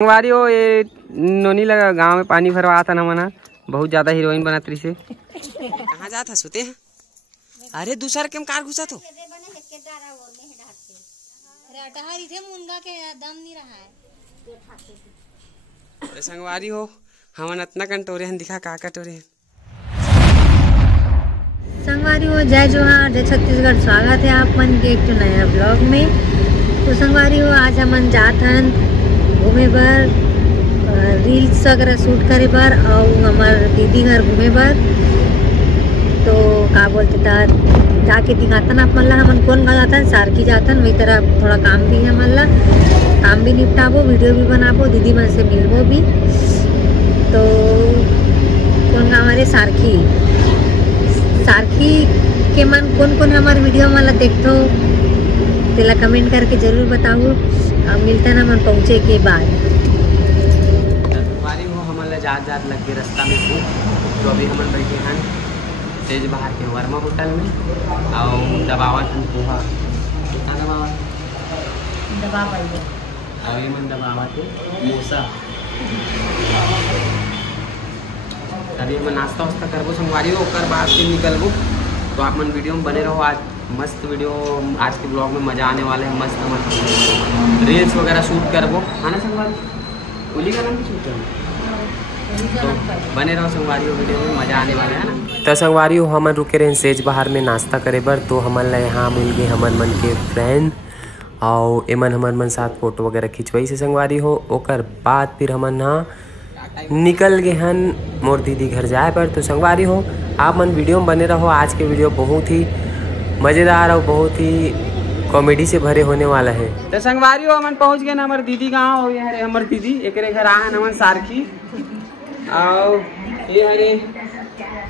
संगवारी हो ये नोनी लगा गांव में पानी भरवा था ना मना बहुत ज्यादा हीरोइन बना तरी से। कहाँ जाता सोते हैं? अरे दूसरा केम कार घुसा तो संगवारी हो हमन इतना कंटोरे हैं दिखा का कटोरे हैं। संगवारी हो जय जोहार जय छत्तीसगढ़। स्वागत है आप मन के एक नया ब्लॉग में। तो संगवारी हो आज हमन जात हन घूमे बर, रील्स वगैरह शूट करे बर और हमार दीदी घर घूमे बर। तो का बोलते था जाके दिखातन आप मन ला हमन कौन गा जातन सारकी जातन। वही तरह थोड़ा काम भी है मन ला, काम भी निपटाबो, वीडियो भी बनाबो, दीदी मन से मिलबो भी। तो कौन गा हमारे सारखी के मन कौन कौन हमारे वीडियो वाला देखो तेला कमेंट करके जरूर बताओ। अब मिलता ना मन पहुँचे के बाद हो हमारे जात लग के रास्ता में हूँ। तो अभी हम बैठे हैं तेज बाहर के वर्मा होटल में और दबावत हम पोहा और ये मन दबावत है मोसा। अभी मैं नाश्ता वास्ता करबो संगवारी हो ओकर बाद फिर निकलबो। तो आप मन वीडियो में बने रहो, आज मस्त वीडियो, आज के ब्लॉग में मज़ा आने वाले हैं। मस्त मस्त रील्स वगैरह शूट करबो है ना संगवारी? उली का नाम शूट करबो तो बने रहो संगवारी हो, वीडियो में मज़ा आने वाला है ना। तो संगवारी हो हमन रुके रहे सेज बाहर में नाश्ता करे बर। तो हमन ला यहाँ मिल गए हमन मन के फ्रेंड और एमन हमन मन साथ फोटो वगैरह खिंचवाई से संगवारी हो। ओकर बाद फिर हमन यहाँ निकल गए हन मोर दीदी घर जाए पर। तो संगवारी हो आप मन वीडियो में बने रहो, आज के वीडियो बहुत ही मज़ेदार और बहुत ही कॉमेडी से भरे होने वाला है। तो संगवारी हो हमन पहुँच गए हमारे दीदी गाँव और ये हरे हमारे दीदी एक घर आए हमन सारखी और ये हरे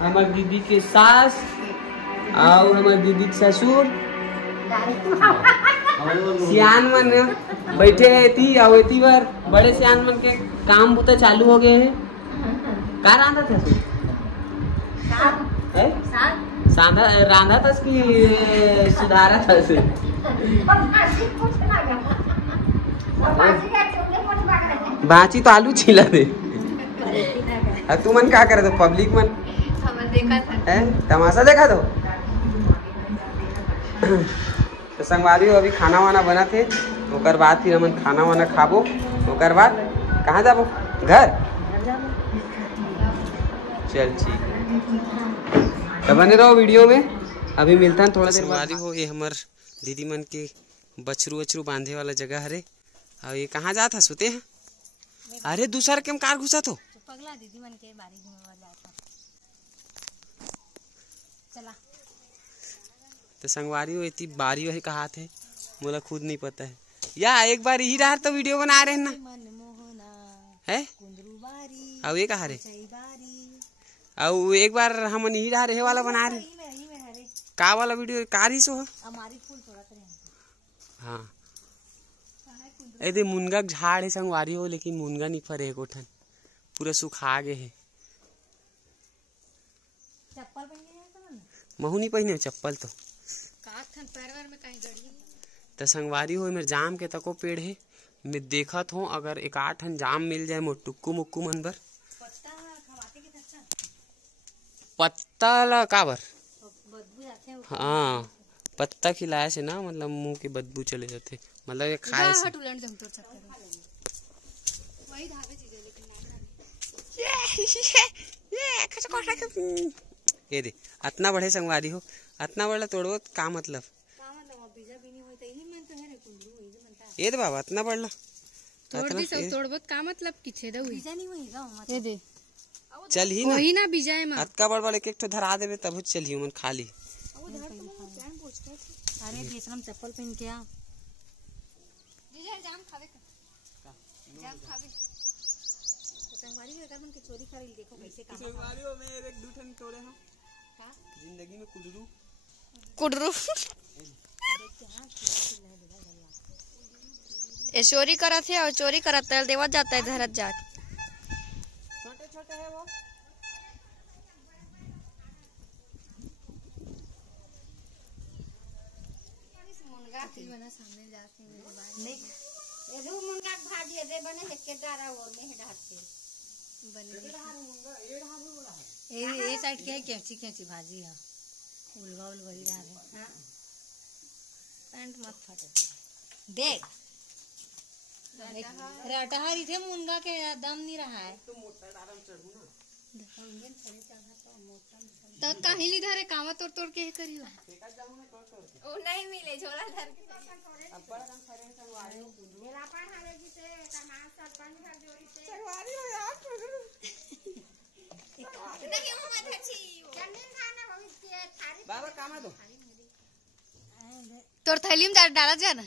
हमारे दीदी के सास और हमारे दीदी के ससुर सियान मन बैठे थी और एती बार बड़े सियान मन के काम बुता चालू हो गए हैं। का रांधा था तू? रांधा था कि सुधारा था से? बाची तो आलू छिला दे। तू मन क्या करे? तो पब्लिक मन तमाशा देखा तो संगवारी हो अभी खाना वाना बना थे। ओकर बाद फिर हमन खाना वाना खाबो। ओकर बाद कहाँ जाबो? घर चल ठीक तो बने रहो वीडियो में, अभी मिलता है थोड़ा देर बाद। हो ये हमार दीदी मन के बछरू वछरू बांधे वाला जगह हरे और ये कहाँ जाता सोते हैं? अरे दूसरा केम कार घुसा तो पगला दीदी मन के बारी घूमे जाता चला। तो संगवारी हो इतनी बारी वही कहा थे मुझे खुद नहीं पता है या एक बार ही रहा तो वीडियो बना रहे हैं ना है और ये कहा रे और एक बार हम नहीं रहा रहे वाला बना रहे का वाला वीडियो कार ही सो हाँ। ए मुनगा झाड़ है संगवारी हो लेकिन मुनगा नहीं फरे कोठन पूरा सुखा गए है। महू नहीं पहने चप्पल तो तो संगवारी हो मेरे जाम के तको पेड़ है। मैं देखत हूँ अगर एक आठ जाम मिल जाए मोर टुक्कू मुक्कू मन बर। पत्ता ला काबर? हाँ पत्ता खिलाए से ना मतलब मुंह की बदबू चले जाते मतलब ये खाए से। ये दे अतना बढ़े संगवारी हो अतना बड़ा तोड़ो का मतलब ये दे बाबा इतना बढ़ला तोड़बो का मतलब किछे दे ये दे चल ही वही ना बिजाए में अतका बड़ एक एक धरा देबे तब चल ही मन खा ली। अरे बेशरम चप्पल पहन के आ जाम खावे संगवारी हो अगर मन के चोरी करे देखो कैसे काम संगवारी हो मैं एक दूठन तोड़े हूं का जिंदगी में कुडरू ए चोरी करत है और चोरी करत है देवत जाता है धरत जाट छोटे छोटे है वो मुनगा सामने जाते हैं ये साइड क्या है, कैंची कैंची भाजी है, उलवा उलवरी डाल है। पैंट मत फटे देख, रटहरी थे मुनगा के दम नहीं रहा है। तो काहिली धरे कामा तोड़ तोड़ के करियो ओ नहीं मिले झोला धर के मेरा पान हवे जी से कमा सरपंच घर जोड़ी से चरवारी हो यार देखिए हम धरछी जमीन खाना भविष्य थारी बाबा कामा दो तोर थैली में डाला जा ना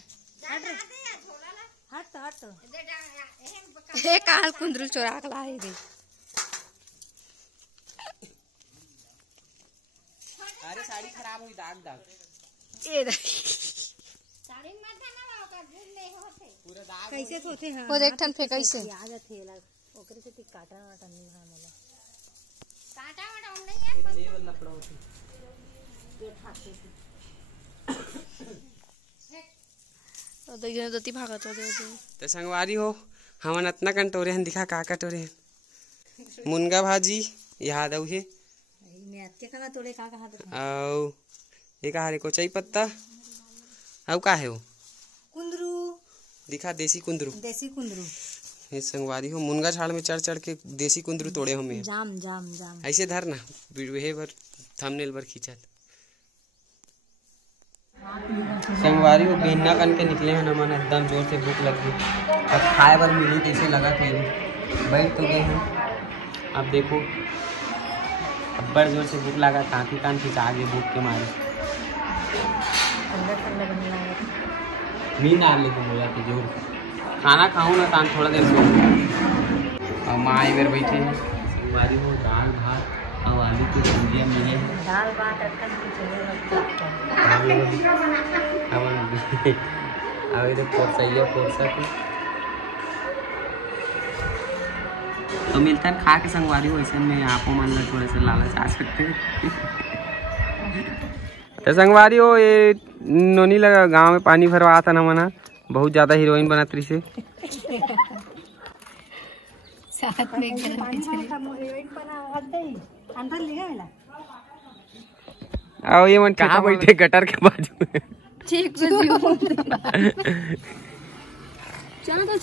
हट हट ए काल कुंदरू चोरा के लाई दे। अरे साड़ी खराब हुई, दाग दाग ए साड़ी में था ना ओकर झूल नहीं होते पूरा दाग कैसे होते हैं। वो देख ठन फेंकई से आ जाते ला ओकरे से काटा वाटा नहीं है मोला काटा वाटा हम नहीं है ले वाला लपड़ा होती ये खाते तो देखिए दती भागत हो दे तो संगवारी हो हमन इतना कंटोरे हैं, दिखा का कटोरे हैं। मुनगा भाजी याद आउ है मैं अत्ते का तोड़े का कहा तो आओ ये का हरे को चाई पत्ता आउ का है वो कुंदरू दिखा, देसी कुंदरू। देसी कुंदरू ये संगवारी हो मुनगा झाड़ में चढ़ चढ़ के देसी कुंदरू तोड़े हमें। जाम जाम जाम ऐसे धर ना वीडियो पर थंबनेल पर खींचत। संगवारी हो बिना कन के निकले हैं, मन एकदम जोर से भूख लग गई। अब खाए बर मिली तो ऐसे लगा कि बैठ तो गए हैं। अब देखो अब बड़ जोर से भूख लगा, कांति कान खिंचा गए भूख के मारे। ठंडा ठंडा बन रहा नींद आ लेती बोला कि जोर खाना खाऊँ ना तान थोड़ा देर सो। और माँ इधर बैठे हैं। संगवारी हो दाल भात और आलू की सब्जियाँ मिले हैं। दाल भात अटकन की चले अब इधर फोरसैया फोरसा की तो मिलता है खा के संगवारी हो। ऐसे में आपको मान लो थोड़े से लालच आ सकते हैं। तो संगवारी हो ये नोनी लगा गांव में पानी भरवा था ना मना, बहुत ज्यादा हीरोइन बना तरी से साथ में अंदर ले गया आओ ये मन कहाँ बैठे गटर के बाजू में ठीक चलो तो